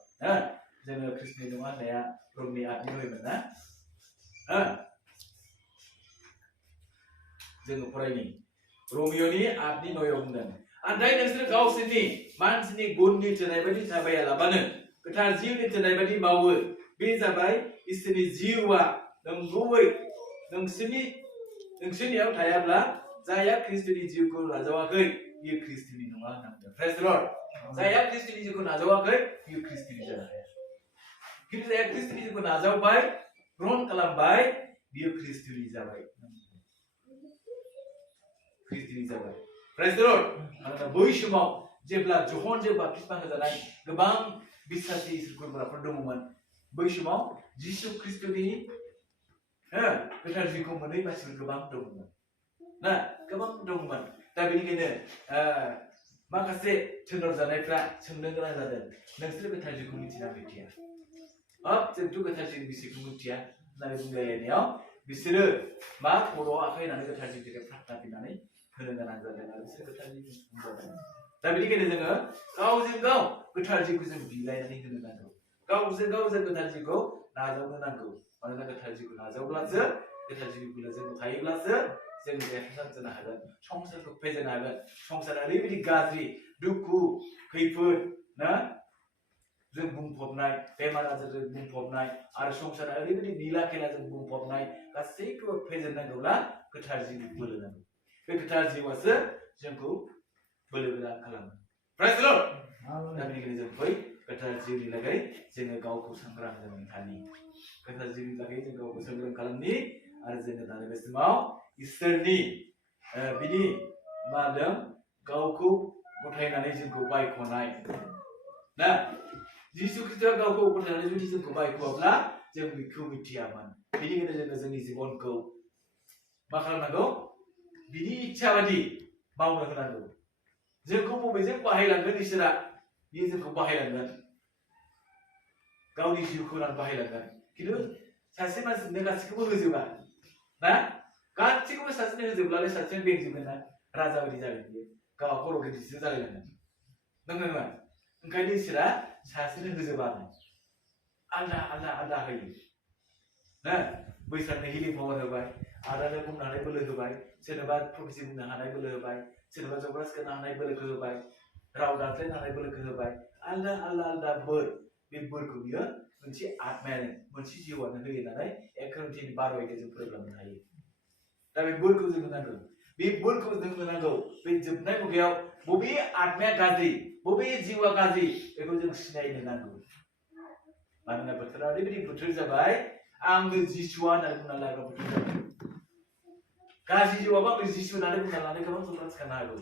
जोङो ख्रिस्ट'नि नङा होननाया रमनि आदनि होयोमोन ना जोङो फरायनि रमिय'नि आदनि नयाव बुंदों आन्दाय नोंसोर गावसोरनि मानसिनि गुननि थोनाय बायदि थाबायालाबानो गोथार जिउनि थोनाय बायदि मावो बे जाबाय इसोरनि जिउआ नंगौयै नोंसोरनियाव थायाब्ला जायहा ख्रिस्ट'नि जिउखौ नाजावाखै बियो ख्रिस्ट'नि नङा होनना बुंदों प्रेज द लर्ड जायहा ख्रिस्ट'नि जिउखौ नाजावाखै बियो ख्रिस्ट'नि जानो हाया खिन्थु जायहा ख्रिस्ट'नि जिउखौ नाजावबाय ग्रहण खालामबाय बियो ख्रिस्ट'नि जाबाय ख्रिस्ट'नि जाबाय प्रेज द लर्ड मानोना बै समाव जेब्ला जहनजों बाप्तिस्मा होजानाय गोबां बिश्वासी इसोरफोरफोर दङमोन बै समाव जिसु ख्रिस्ट'नि गोथार जिउखौ मोनै मानसिफोर गोबां दङमोन ना गोबां दङमोन दा बेनिखायनो माखासे थोनर जानायफ्रा सोंनो गोनां जादों नोंसोर गोथार जिउखौ मिथिना मिथिया जोंथ' गोथार जिउनि बिसयखौ मिथिया होननानै बुंलायनायाव बिसोरो मा खर'आव आखाइ होनानै गोथार जिउनि थाखाय प्रार्थना बिनानै होनो गोनां जादों आरो बिसोर गोथार जिउखौ बुंजादों दा बेनिखायनो जोङो गावजों गाव गोथार जिउखौ जों बिलायनानै होनो नांगौ गावजों गाव जों गोथार जिउखौ नाजावनो नांगौ मानोना गोथार जिउखौ नाजावब्लासो गोथार जिउखौ जों थायोब्लासो जों देरहासार जानो हागोन संसारखौ फेजेननो हागोन संसारा ओरैबायदि गाज्रि दुखु खैफोद ना जों बुंफबनाय बेमार आजारजों बुंफबनाय आरो संसारा ओरैबायदि नीला खेलाजों बुंफबनाय गासैखौबो फेजेननांगौब्ला गोथार जिउ बोलो नांगौ बे गोथार जिउआसो जोंखौ बोलो गोरा खालामो प्रेज द लर्ड दा बेनिखायनो जों बै गोथार जिउनि लागै जोङो गावखौ सांग्रां जानानै थानि गोथार जिउनि लागै जों गावखौ सांग्रां खालामनि आरो जोङो दानि बे समाव इसोरनि बिनि मा होनदों गावखौ गथायनानै जोंखौ बायख'नाय ना जिसु ख्रिस्ट'आ गावखौ गथायनानै जुदि जोंखौ बायख'आब्ला जों बेखौ मिथियामोन बेनिखायनो जोङो जोंनि जिबनखौ मा खालामनांगौ बिनि इच्छा बादि मावनो होनांगौ जोंखौ बबेजों बाहायलांगोन इसोरा बियो जोंखौ बाहायलांगोन गावनि जिउखौ होनानै बाहायलांगोन खिन्थु सासे मानसिनो गासैखौबो होजोबा ना गासैखौबो सासेनो होजोबब्लालाय सासेया बेंजोबगोन ना राजा बायदि जागोन बियो गावहा खर' गिदिरसो जालायलांगोन नंगौना ओंखायनो इसोरा सासेनो होजोबा आलदा आलदा आलदा होयो ना बैसागनि हिलिं पावार होबाय आदानो बुंनो हानाय बोलो होबाय सोरनोबा प्रफेसि बुंनो हानाय बोलो होबाय सोरनोबा जब्रा सिखायनो हानाय बोलोखौ होबाय राव दानस्लायनो हानाय बोलोखौ होबाय आलदा आलदा आलदा बोर बे बोरखौ बियो मोनसे आत्मायानो मोनसे जिउआनो होयो नालाय 1 कोरिन्थियानि 12 जों फोरोंलांनो हायो दा बे बोरखौ जोंनो नांगौ बे बोरखौ जोंनो नांगौ बे जोबनाय मुगायाव बबे आत्माया गाज्रि बबे जिउआ गाज्रि बेखौ जों सिनायनो नांगौ मानोना बोथोरा ओरैबायदि बोथोर जाबाय आंनो जिसुआ होननानै बुंना लाग्रा बोथोर जाबाय गाज्रि जिउआबो आंनो जिसु होननानै बुंना लानाय गोबां सुबुंफ्रा सिखारनो हागौ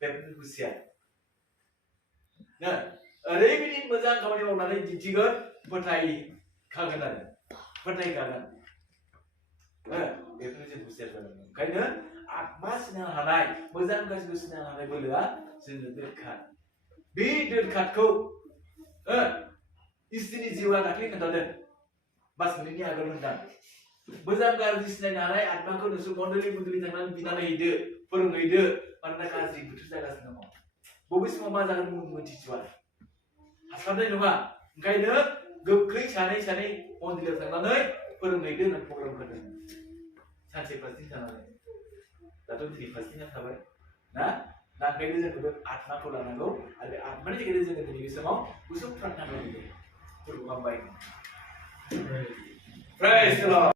बेफोरनि खुसिया ना ओरैबायदि मोजां खामानि मावनानै दिन्थिगोन फोथायखागोन आरो फोथायखागोन बेफोरनो जों खुसिया जागोन ओंखायनो आत्मा सिनायनो हानाय मोजां गाज्रिखौ सिनायनो हानाय बोलोआ जोंनो दोरखार बे दोरखारखौ इसोरनि जिउआ दाख्लै खोन्थादों मास मोननैनि आगोल होनदां मोजां गाज्रि सिनायनो हानाय आत्माखौ नोंसोर मन्डलि मन्डलि थांनानै बिनानै हैदो फोरोंहैदो मानोना गाज्रि बोथोर जागासिनो दङ बबे समाव मा जागोन मिथिसवा हास्लाबनाय नङा ओंखायनो गोख्रै सानै सानै मन्दिराव थांनानै फोरोंहैदो होननानै प्रग्राम होदों सानसे फास्टिं जानानै दाथ' दिनै फास्टिंआ थाबाय ना ओंखायनो जोङो बे आत्माखौ लानांगौ आरो बे आत्मानि थाखायनो जोङो दिनै बे समाव गुसुं प्रार्थना खालामदों फोरबो हामबाय Praise the Lord.